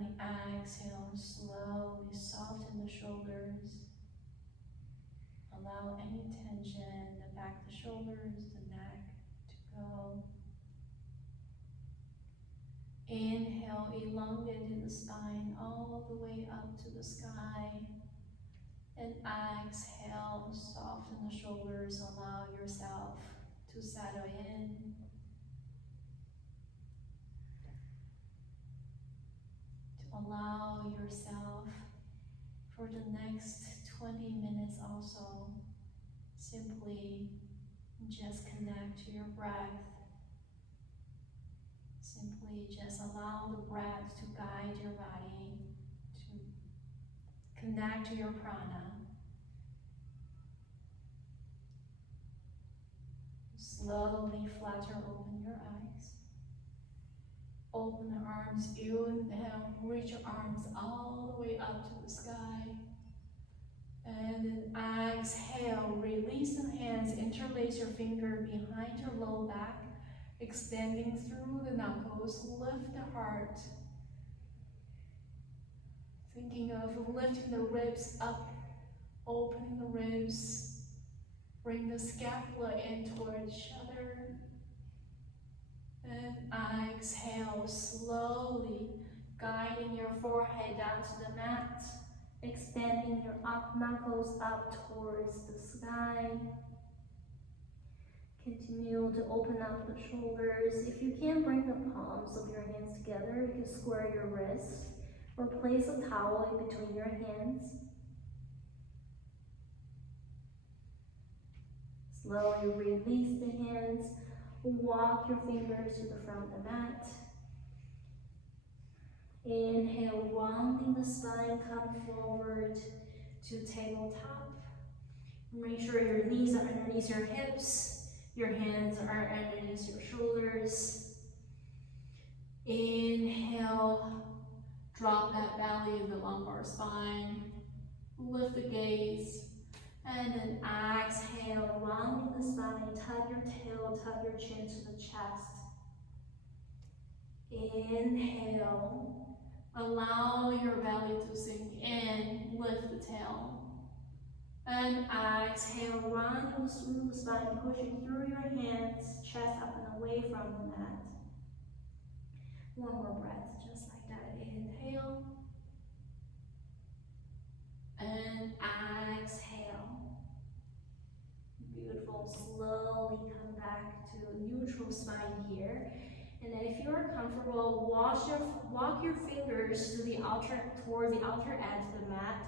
And exhale, slowly soften the shoulders. Allow any tension in the back of the shoulders, the neck to go. Inhale, elongate the spine all the way up to the sky. And exhale, soften the shoulders. Allow yourself to settle in. To allow yourself for the next 20 minutes also, simply just connect to your breath. Simply just allow the breath to guide your body, to connect to your prana. Slowly flutter open your eyes. Open the arms, inhale, reach your arms all the way up to the sky. And then exhale, release the hands, interlace your finger behind your low back, extending through the knuckles, lift the heart. Thinking of lifting the ribs up, opening the ribs, bring the scapula in towards each other. And exhale, slowly guiding your forehead down to the mat, extending your knuckles up towards the sky. Continue to open up the shoulders. If you can't bring the palms of your hands together, you can square your wrists or place a towel in between your hands. Slowly release the hands. Walk your fingers to the front of the mat. Inhale, rounding the spine, come forward to tabletop. Make sure your knees are underneath your hips. Your hands are underneath your shoulders. Inhale, drop that belly of the lumbar spine. Lift the gaze. And then exhale, rounding the spine, tug your tail, tug your chin to the chest. Inhale, allow your belly to sink in, lift the tail. And exhale, rounding through the spine, pushing through your hands, chest up and away from the mat. One more breath, just like that. Inhale. And exhale. Beautiful. Slowly come back to neutral spine here. And then if you are comfortable, walk your fingers to towards the outer edge of the mat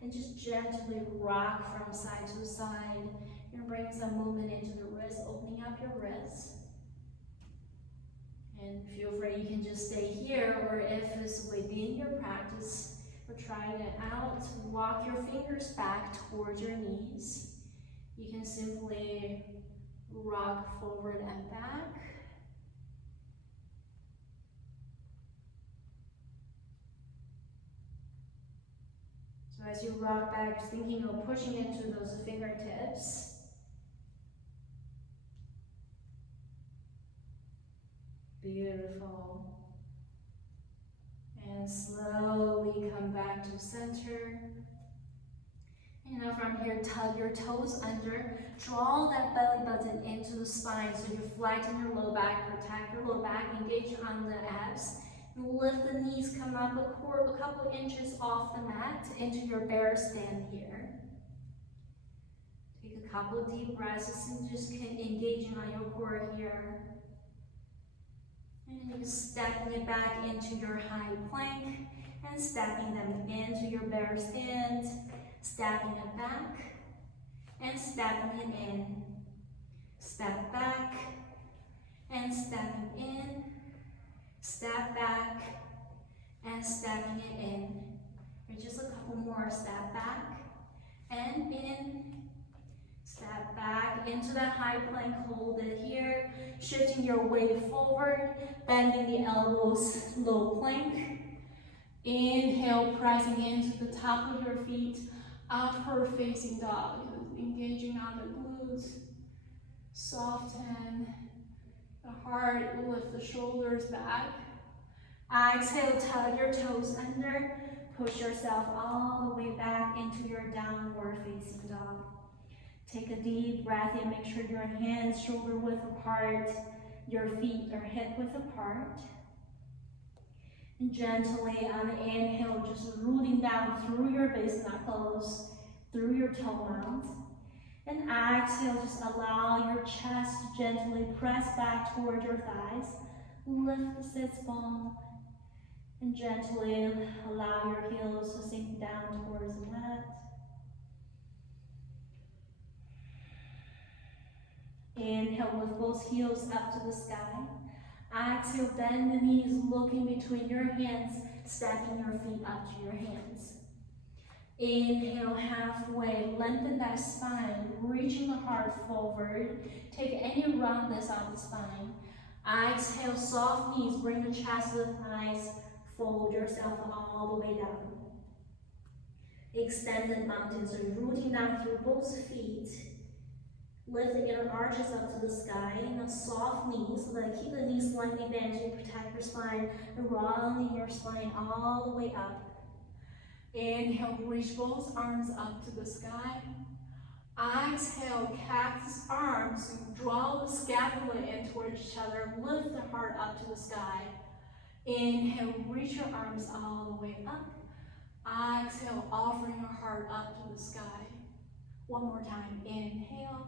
and just gently rock from side to side. You're going to bring some movement into the wrist, opening up your wrists. And feel free, you can just stay here, or if it's within your practice, or trying it out, walk your fingers back towards your knees. You can simply rock forward and back. So as you rock back, thinking of pushing into those fingertips. Beautiful. And slowly come back to center. And now from here, tug your toes under. Draw that belly button into the spine so you flatten your low back, protect your low back, engage on the abs. And lift the knees, come up a couple inches off the mat into your bear stand here. Take a couple of deep breaths and just engaging on your core here. And you're stepping it back into your high plank and stepping them into your bear stand. Stepping it back and stepping it in. Step back and stepping in. Step back and stepping it in. And just a couple more. Step back and in. Step back into that high plank, hold it here. Shifting your weight forward, bending the elbows, low plank. Inhale, pressing into the top of your feet, upward facing dog. Engaging on the glutes. Soften the heart, lift the shoulders back. Exhale, tug your toes under. Push yourself all the way back into your downward facing dog. Take a deep breath in. Make sure your hands shoulder width apart. Your feet are hip width apart. And gently on the inhale, just rooting down through your base knuckles, through your toe mounds. And exhale, just allow your chest to gently press back toward your thighs. Lift the sits bone. And gently allow your heels to sink down towards the mat. Inhale with both heels up to the sky. Exhale, bend the knees, looking between your hands, stacking your feet up to your hands. Inhale halfway, lengthen that spine, reaching the heart forward. Take any roundness out of the spine. Exhale, soft knees, bring the chest to the thighs, fold yourself all the way down. Extended mountain, so rooting down through both feet. Lift the inner arches up to the sky. Now soft knees, so that keep the knees slightly bent to protect your spine, and rounding your spine all the way up. Inhale, reach both arms up to the sky. Exhale, cactus arms, draw the scapula in towards each other, lift the heart up to the sky. Inhale, reach your arms all the way up. Exhale, offering your heart up to the sky. One more time, inhale,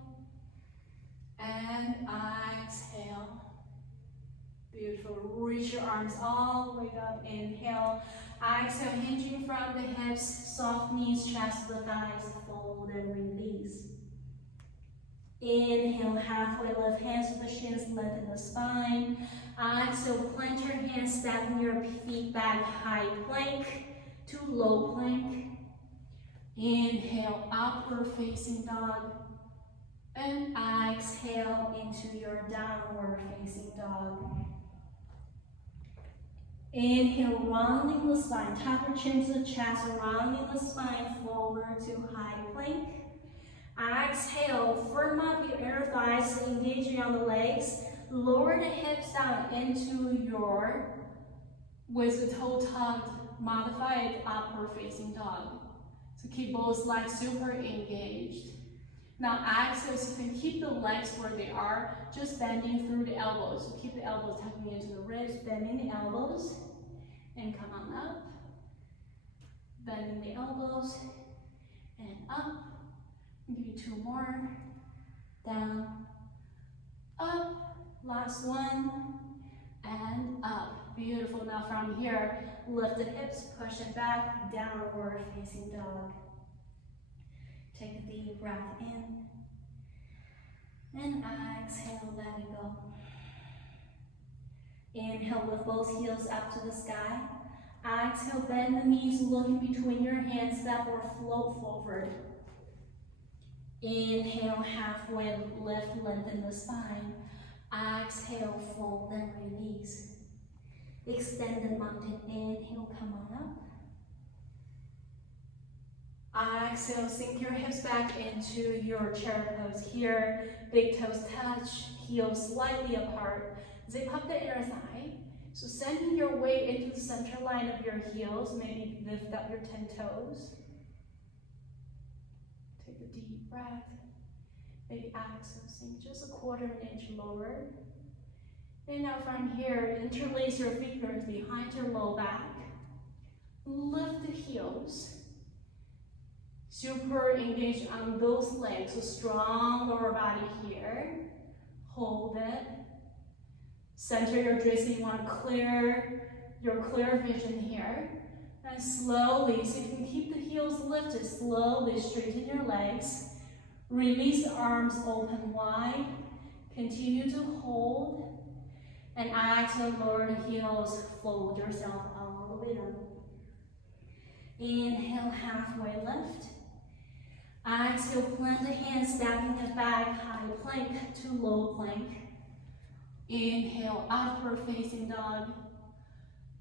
and exhale. Beautiful, reach your arms all the way up, inhale. Exhale, hinging from the hips, soft knees, chest to the thighs, fold and release. Inhale, halfway lift, hands to the shins, lengthen the spine. Exhale, plant your hands, stepping your feet back, high plank to low plank. Inhale, upward facing dog. And exhale into your downward facing dog. Inhale, rounding the spine, tuck your chin to the chest, rounding the spine forward to high plank. Exhale, firm up your inner thighs, engaging on the legs. Lower the hips down into your, with the toe tucked, modified upward facing dog. So keep both legs super engaged. Now exhale, so you can keep the legs where they are, just bending through the elbows. So keep the elbows tucking into the ribs, bending the elbows, and come on up. Bending the elbows, and up. Give you two more. Down, up. Last one, and up. Beautiful. Now from here, lift the hips, push it back, downward facing dog. Take a deep breath in, and exhale, let it go. Inhale with both heels up to the sky. Exhale, bend the knees, looking between your hands, step or float forward. Inhale, halfway lift, lengthen the spine. Exhale, fold and release. Extended mountain, inhale, come on up. Exhale, sink your hips back into your chair pose here. Big toes touch, heels slightly apart. Zip up the inner thigh. So sending your weight into the center line of your heels. Maybe lift up your 10 toes. Take a deep breath. Maybe exhale, sink just a quarter inch lower. And now from here, interlace your fingers behind your low back. Lift the heels. Super engaged on those legs, so strong lower body here. Hold it. Center your gaze, so you want to clear your clear vision here. And slowly, so you can keep the heels lifted, slowly straighten your legs. Release the arms open wide. Continue to hold. And exhale, lower the heels, fold yourself all the way down. Inhale, halfway lift. Exhale, plant the hands, stepping it back, high plank to low plank. Inhale, upward facing dog.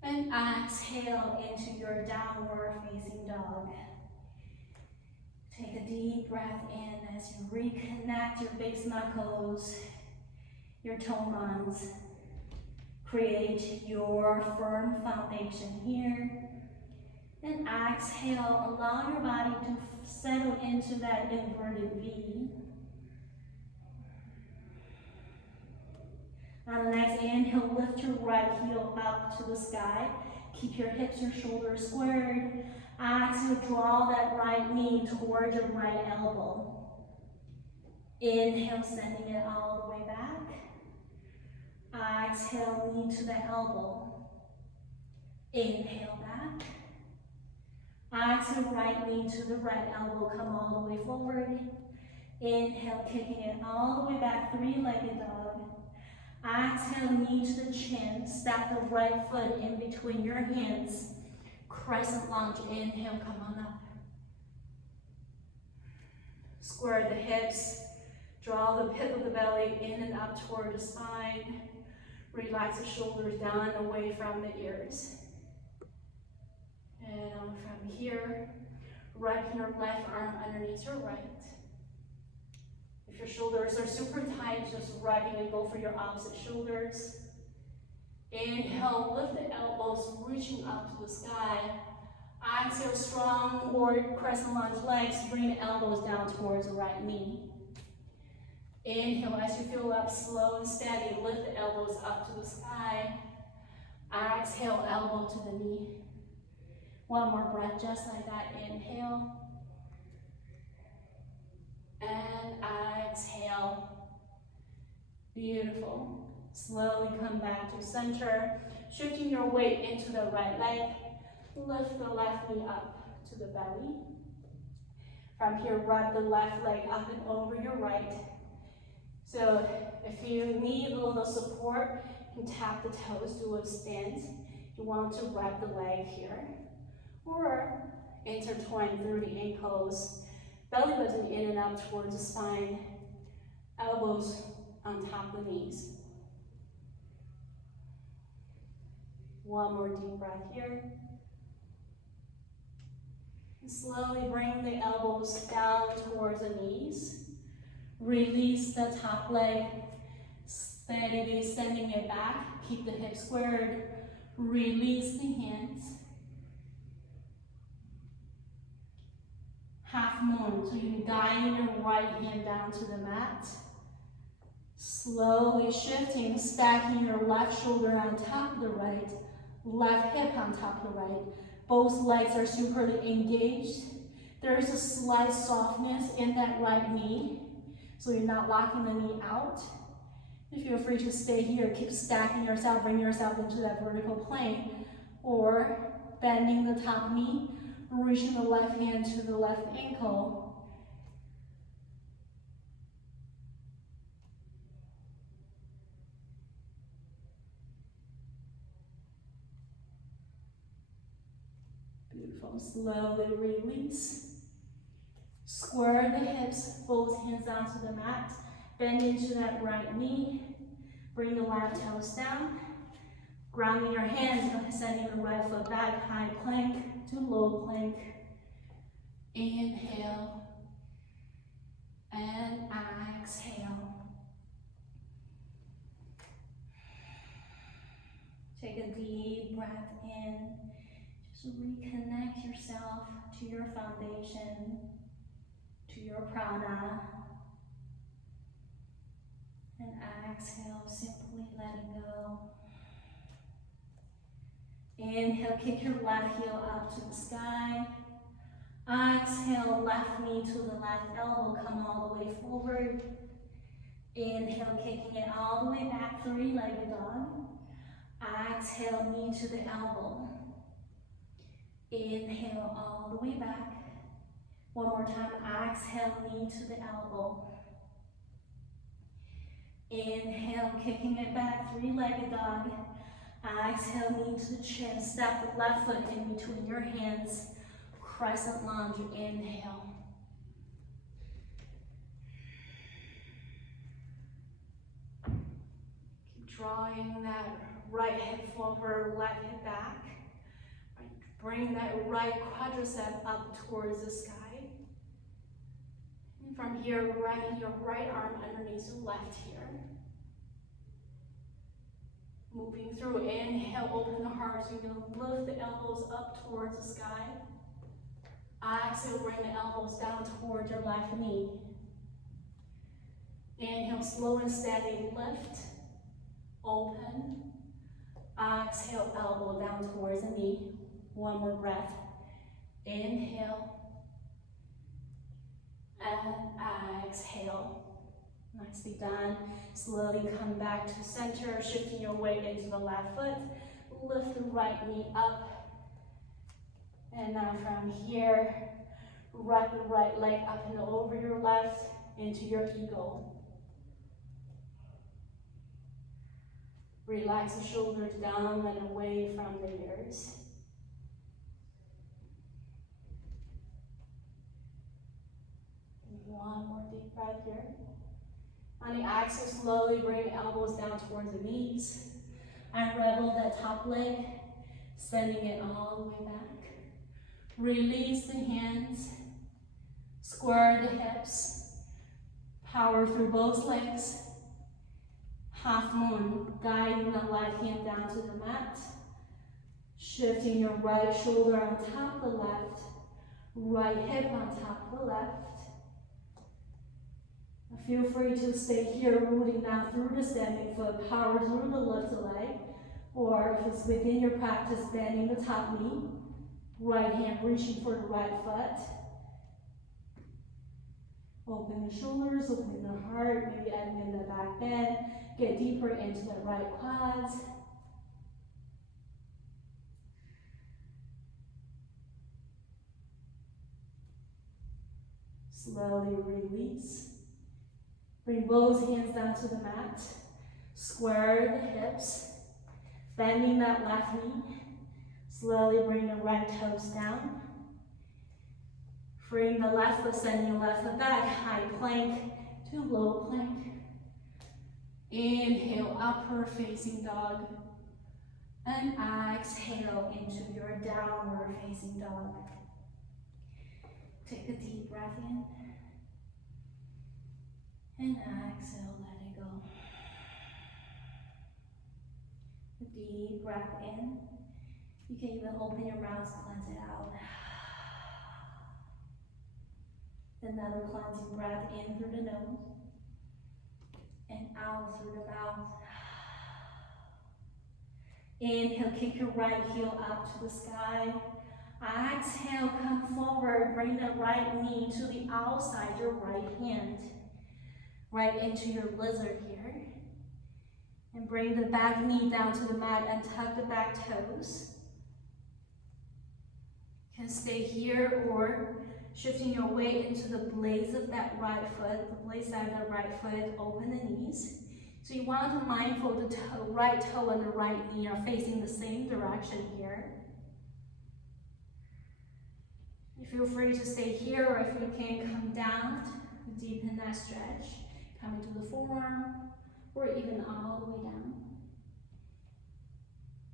And exhale into your downward facing dog. Take a deep breath in as you reconnect your base knuckles, your toe mounds. Create your firm foundation here. And exhale, allow your body to settle into that inverted V. On the next inhale, lift your right heel up to the sky. Keep your hips, your shoulders squared. Exhale, draw that right knee towards your right elbow. Inhale, sending it all the way back. Exhale, knee to the elbow. Inhale back. Exhale, right knee to the right elbow, come all the way forward. Inhale, kicking it all the way back, three-legged dog. Exhale, knee to the chin, step the right foot in between your hands. Crescent lunge, inhale, come on up. Square the hips, draw the pit of the belly in and up toward the spine. Relax the shoulders down and away from the ears. And on from here, wrap your left arm underneath your right. If your shoulders are super tight, just wrapping and go for your opposite shoulders. Inhale, lift the elbows, reaching up to the sky. Exhale, strong or crescent lunge legs, bring the elbows down towards the right knee. Inhale, as you feel up, slow and steady, lift the elbows up to the sky. Exhale, elbow to the knee. One more breath, just like that. Inhale. And exhale. Beautiful. Slowly come back to center. Shifting your weight into the right leg. Lift the left knee up to the belly. From here, wrap the left leg up and over your right. So if you need a little support, you can tap the toes, do a stand. You want to wrap the leg here. Or intertwine through the ankles, belly button in and up towards the spine, elbows on top of the knees. One more deep breath here. And slowly bring the elbows down towards the knees. Release the top leg, steadily sending it back. Keep the hips squared. Release the hands. Half moon, so you can guide your right hand down to the mat. Slowly shifting, stacking your left shoulder on top of the right, left hip on top of the right. Both legs are super engaged. There is a slight softness in that right knee, so you're not locking the knee out. You feel free to stay here, keep stacking yourself, bring yourself into that vertical plane, or bending the top knee, reaching the left hand to the left ankle. Beautiful. Slowly release. Square the hips, both hands onto the mat. Bend into that right knee. Bring the left toes down. Grounding your hands, sending the right foot back, high plank to low plank. Inhale and exhale. Take a deep breath in. Just reconnect yourself to your foundation, to your prana. And exhale, simply letting go. Inhale, kick your left heel up to the sky. Exhale, left knee to the left elbow, come all the way forward. Inhale, kicking it all the way back, three-legged dog. Exhale, knee to the elbow. Inhale, all the way back. One more time, exhale, knee to the elbow. Inhale, kicking it back, three-legged dog. Exhale, knee to the chin. Step the left foot in between your hands. Crescent lunge, inhale. Keep drawing that right hip forward, left hip back. Bring that right quadricep up towards the sky. And from here, wrapping your right arm underneath the left here. Moving through, inhale, open the heart. So you're gonna lift the elbows up towards the sky. Exhale, bring the elbows down towards your left knee. Inhale, slow and steady, lift, open. Exhale, elbow down towards the knee. One more breath. Inhale, and exhale. Nicely done. Slowly come back to center, shifting your weight into the left foot. Lift the right knee up. And now from here, wrap the right leg up and over your left into your eagle. Relax the shoulders down and away from the ears. One more deep breath here. On the exhale, slowly bring elbows down towards the knees. Unravel that top leg, sending it all the way back. Release the hands. Square the hips. Power through both legs. Half moon, guiding the right hand down to the mat. Shifting your right shoulder on top of the left. Right hip on top of the left. Feel free to stay here, rooting down through the standing foot, power through the left leg, or if it's within your practice, bending the top knee, right hand reaching for the right foot. Open the shoulders, open the heart, maybe adding in the back bend, get deeper into the right quads. Slowly release. Bring both hands down to the mat. Square the hips. Bending that left knee. Slowly bring the right toes down. Freeing the left foot, sending the left foot back. High plank to low plank. Inhale, upward facing dog. And exhale into your downward facing dog. Take a deep breath in. And exhale, let it go. A deep breath in. You can even open your mouth, cleanse it out. Another cleansing breath in through the nose. And out through the mouth. Inhale, kick your right heel up to the sky. Exhale, come forward. Bring the right knee to the outside, your right hand. Right into your lizard here. And bring the back knee down to the mat and tuck the back toes. You can stay here or shifting your weight into the blades of that right foot, the blade side of the right foot, open the knees. So you want to be mindful the right toe and the right knee are facing the same direction here. You feel free to stay here, or if you can, come down, deepen that stretch. Come into the forearm, or even all the way down.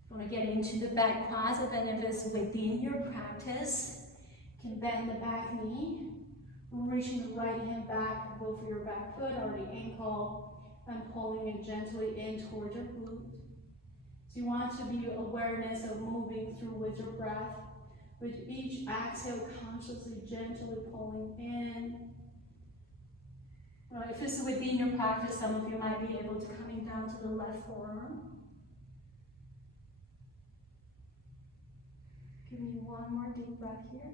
You want to get into the back quads, and then if it's within your practice, you can bend the back knee, reaching the right hand back, both for your back foot or the ankle, and pulling it gently in towards your glute. So you want to be awareness of moving through with your breath. With each exhale, consciously, gently pulling in. If it's within your practice, some of you might be able to coming down to the left forearm. Give me one more deep breath here.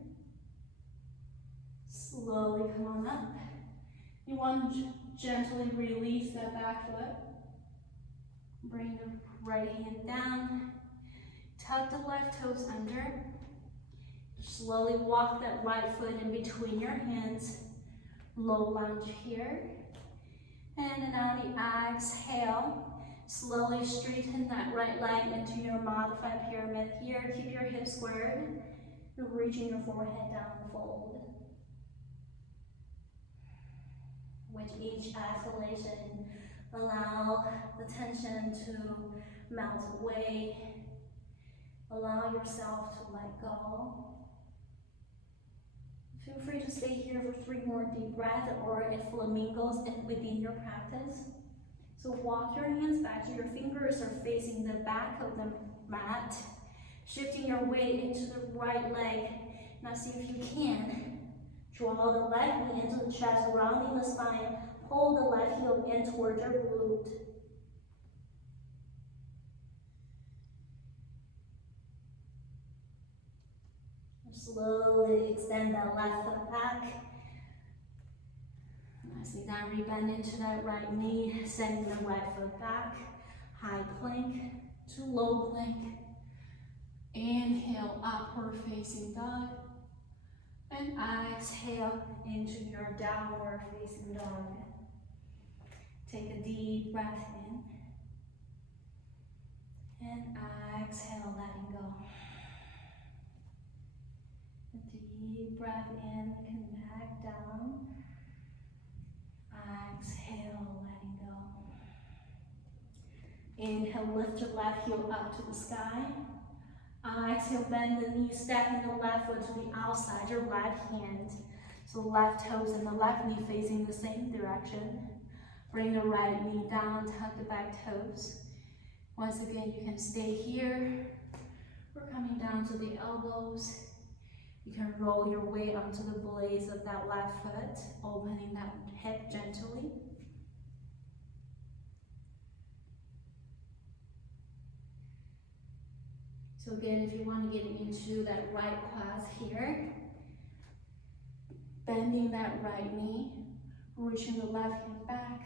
Slowly come on up. You want to gently release that back foot. Bring the right hand down. Tuck the left toes under. Slowly walk that right foot in between your hands. Low lunge here. And then on the exhale, slowly straighten that right leg into your modified pyramid here. Keep your hips squared. You're reaching your forehead down, fold. With each exhalation, allow the tension to melt away. Allow yourself to let go. Feel free to stay here for 3 more deep breaths, or if flamingos within your practice. So walk your hands back so your fingers are facing the back of the mat. Shifting your weight into the right leg. Now see if you can. Draw the left knee into the chest, rounding the spine. Pull the left heel in towards your glute. Slowly extend that left foot back. Nicely down, rebend into that right knee, sending the right foot back. High plank to low plank. Inhale, upward facing dog. And exhale into your downward facing dog. Take a deep breath in. And exhale, letting go. Deep breath in, connect down. Exhale, letting go. Inhale, lift your left heel up to the sky. Exhale, bend the knee, stepping the left foot to the outside, your left hand. So left toes and the left knee facing the same direction. Bring the right knee down, tuck the back toes. Once again, you can stay here. We're coming down to the elbows. You can roll your weight onto the blades of that left foot, opening that hip gently. So again, if you want to get into that right quad here, bending that right knee, reaching the left hand back.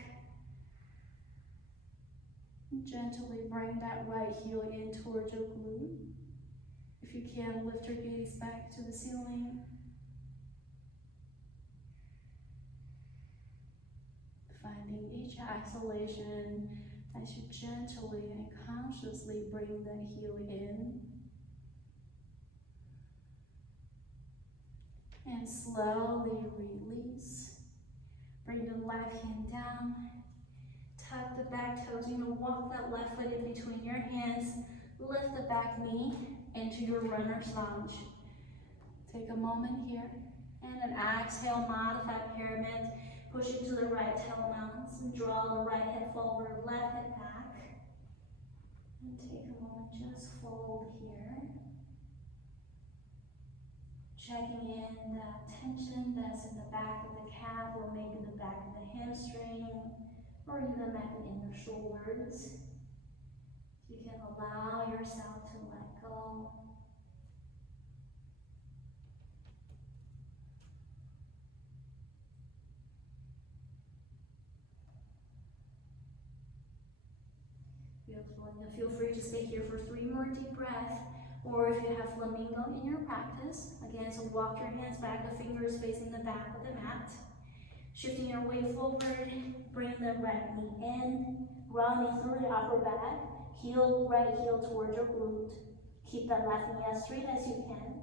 Gently bring that right heel in towards your glute. If you can, lift your gaze back to the ceiling. Finding each exhalation as you gently and consciously bring that heel in. And slowly release. Bring the left hand down. Tuck the back toes. You're going to walk that left foot in between your hands. Lift the back knee into your runner's lunge. Take a moment here. And an exhale, modified pyramid. Push into the right tail mounts and draw the right hip forward, left hip back. And take a moment, just fold here. Checking in that tension that's in the back of the calf or maybe the back of the hamstring or even at the inner shoulders. You can allow yourself to let go. Feel free to stay here for 3 more deep breaths, or if you have flamingo in your practice, again, so walk your hands back, the fingers facing the back of the mat. Shifting your weight forward, bring the right knee in, rounding through the upper back, right heel towards your glute. Keep that left knee as straight as you can.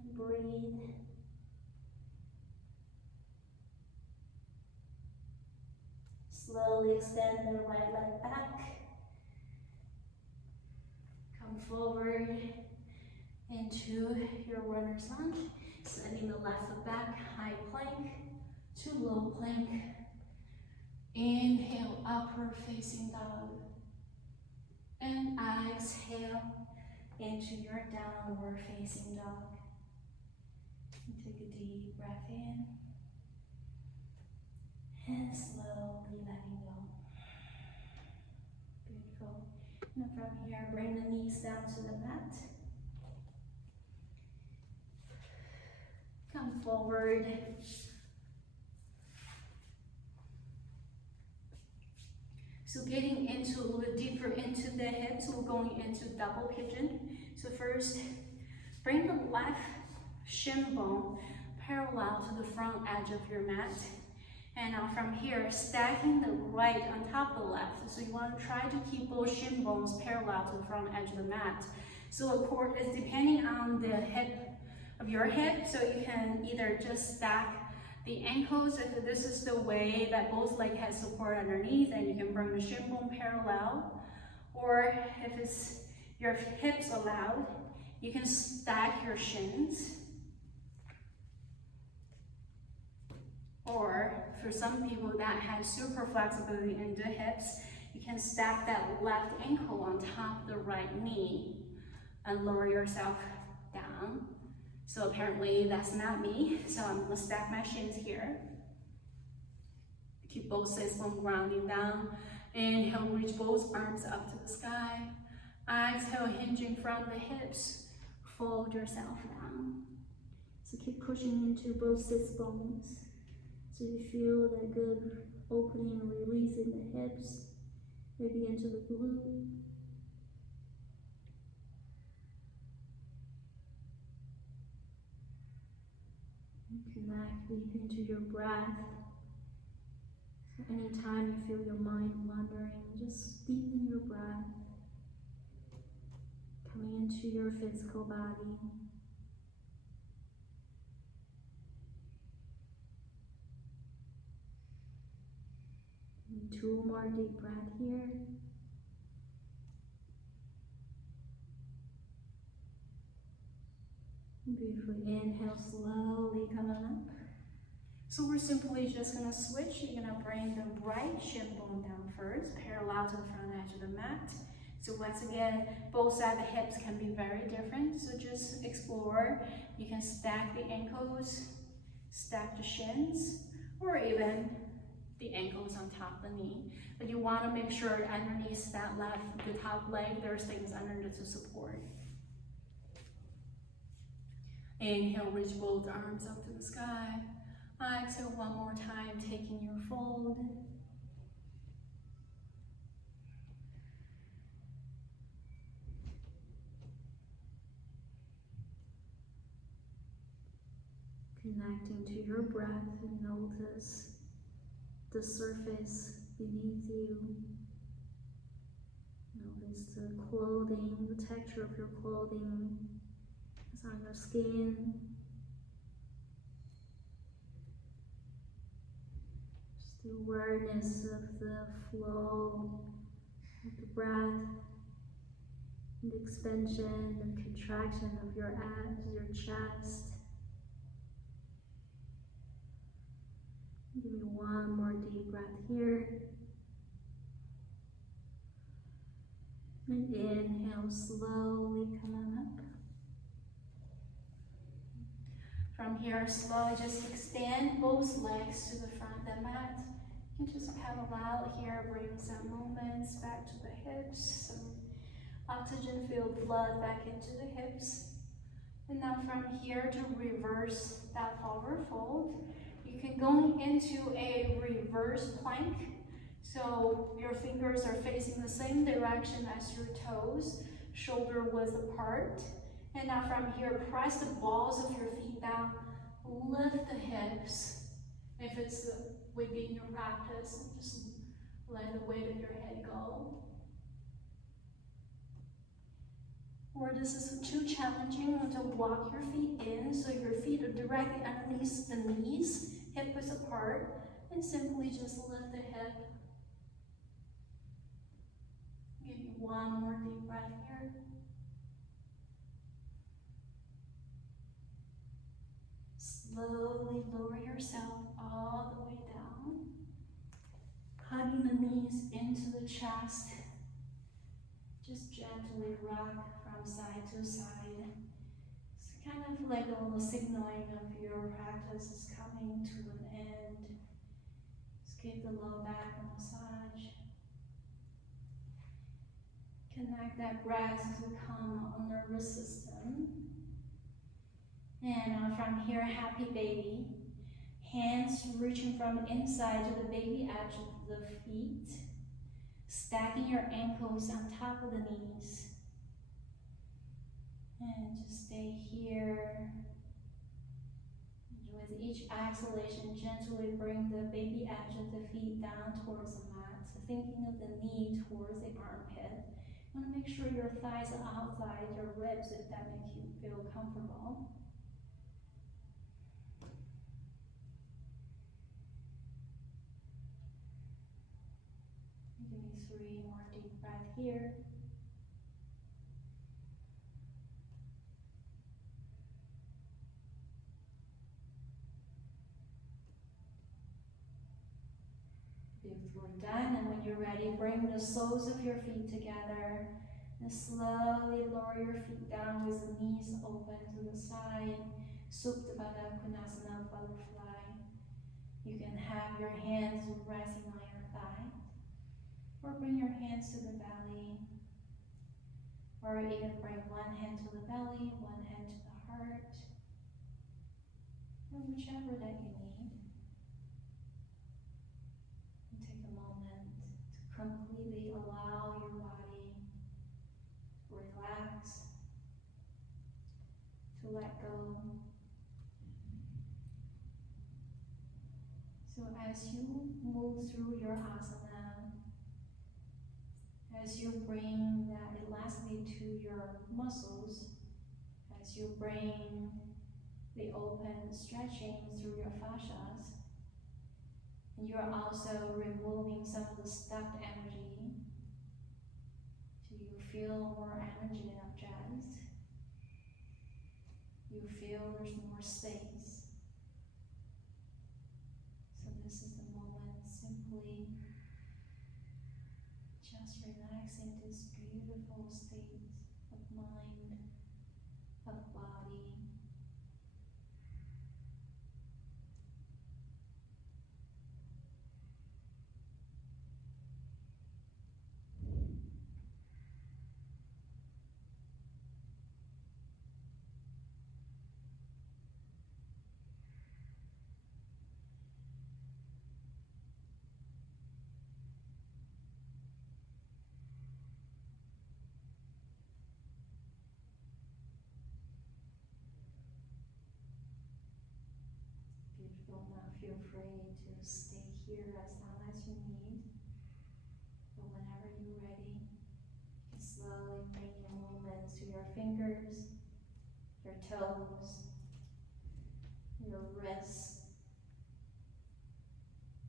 And breathe. Slowly extend the right leg back. Come forward into your runner's lunge. Sending the left foot back, high plank to low plank. Inhale, upward facing dog. And exhale into your downward facing dog. And take a deep breath in. And slowly letting go. Beautiful. Now from here, bring the knees down to the mat. Come forward. So getting into a little bit deeper into the hips, we're going into double pigeon. So first, bring the left shin bone parallel to the front edge of your mat. And now from here, stacking the right on top of the left. So you want to try to keep both shin bones parallel to the front edge of the mat. So of course, it's depending on the hip of your hip, so you can either just stack the ankles if this is the way that both legs have support underneath, and you can bring the shin bone parallel. Or if it's your hips allowed, you can stack your shins. Or for some people that have super flexibility in the hips, you can stack that left ankle on top of the right knee and lower yourself down. So apparently that's not me. So I'm gonna stack my shins here. Keep both sits bone grounding down. Inhale, reach both arms up to the sky. Exhale, hinging from the hips. Fold yourself down. So keep pushing into both sits bones. So you feel that good opening and release in the hips, maybe into the glute. And connect deep into your breath. So anytime you feel your mind wandering, just deepen your breath, coming into your physical body. And 2 more deep breaths here. Beautifully inhale, slowly coming up. So we're simply just gonna switch. You're gonna bring the right shin bone down first, parallel to the front edge of the mat. So once again, both sides of the hips can be very different. So just explore. You can stack the ankles, stack the shins, or even the ankles on top of the knee. But you wanna make sure underneath that the top leg, there's things underneath to support. Inhale, reach both arms up to the sky. Exhale one more time, taking your fold. Connecting to your breath and notice the surface beneath you. Notice the clothing, the texture of your clothing is on your skin. Just the awareness of the flow of the breath, and the expansion and contraction of your abs, your chest. Give me one more deep breath here. And inhale, slowly come on up. From here, slowly just extend both legs to the front of the mat. You can just pedal out here, bring some movements back to the hips, some oxygen-filled blood back into the hips. And now from here to reverse that forward fold. You can go into a reverse plank. So your fingers are facing the same direction as your toes, shoulder width apart. And now from here, press the balls of your feet down, lift the hips. If it's within your practice, just let the weight of your head go. Or this is too challenging, you want to walk your feet in so your feet are directly underneath the knees, hip width apart, and simply just lift the hip. Give me one more deep breath here. Slowly lower yourself all the way down, hugging the knees into the chest. Just gently rock from side to side. It's kind of like a little signaling of your practice is coming to an end. Just give the low back a massage. Connect that breath to the calm nervous system. And from here, happy baby. Hands reaching from inside to the baby edge of the feet. Stacking your ankles on top of the knees. And just stay here. And with each exhalation, gently bring the baby edge of the feet down towards the mat. So thinking of the knee towards the armpit. You want to make sure your thighs are outside your ribs if that makes you feel comfortable. Give me 3 more deep breaths here. Beautiful, done. And when you're ready, bring the soles of your feet together and slowly lower your feet down with the knees open to the side. Supta Baddha Konasana, butterfly. You can have your hands resting on your thigh, or bring your hands to the belly, or even bring one hand to the belly, one hand to the heart, and whichever that you need. And take a moment to completely allow your body to relax, to let go. So as you move through your asana, as you bring that elasticity to your muscles, as you bring the open stretching through your fascias, and you're also removing some of the stuck energy, so you feel more energy energized. You feel there's more space. So this is the moment, simply just relaxing this beautiful state of mind, of body. Beautiful. Now feel free to stay here as long as you need. But whenever you're ready, you can slowly bring your movements to your fingers, your toes, your wrists,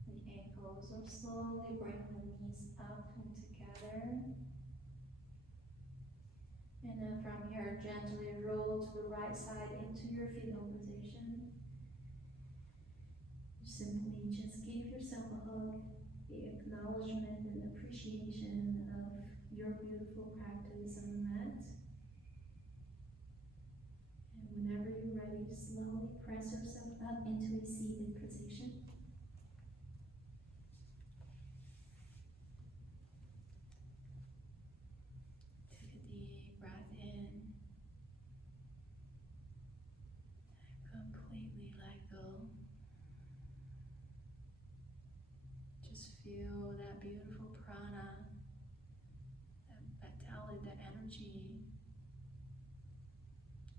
the ankles, or slowly bring the knees up and together. And then from here, gently roll to the right side into your fetal position. Simply just give yourself a hug, the acknowledgement and appreciation of your beautiful practice on the mat. And whenever you're ready, slowly press yourself up into a seated position. Take a deep breath in. Completely let go. Just feel that beautiful prana, that vitality, that energy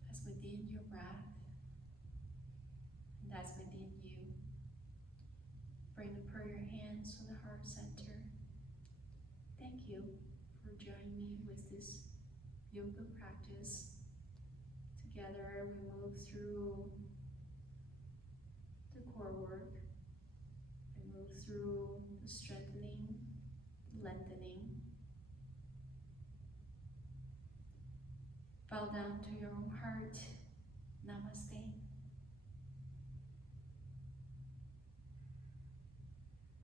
that's within your breath, and that's within you. Bring the prayer hands to the heart center. Thank you for joining me with this yoga practice. Together we move through the core work. We move through the strengthening, lengthening. Bow down to your own heart. Namaste.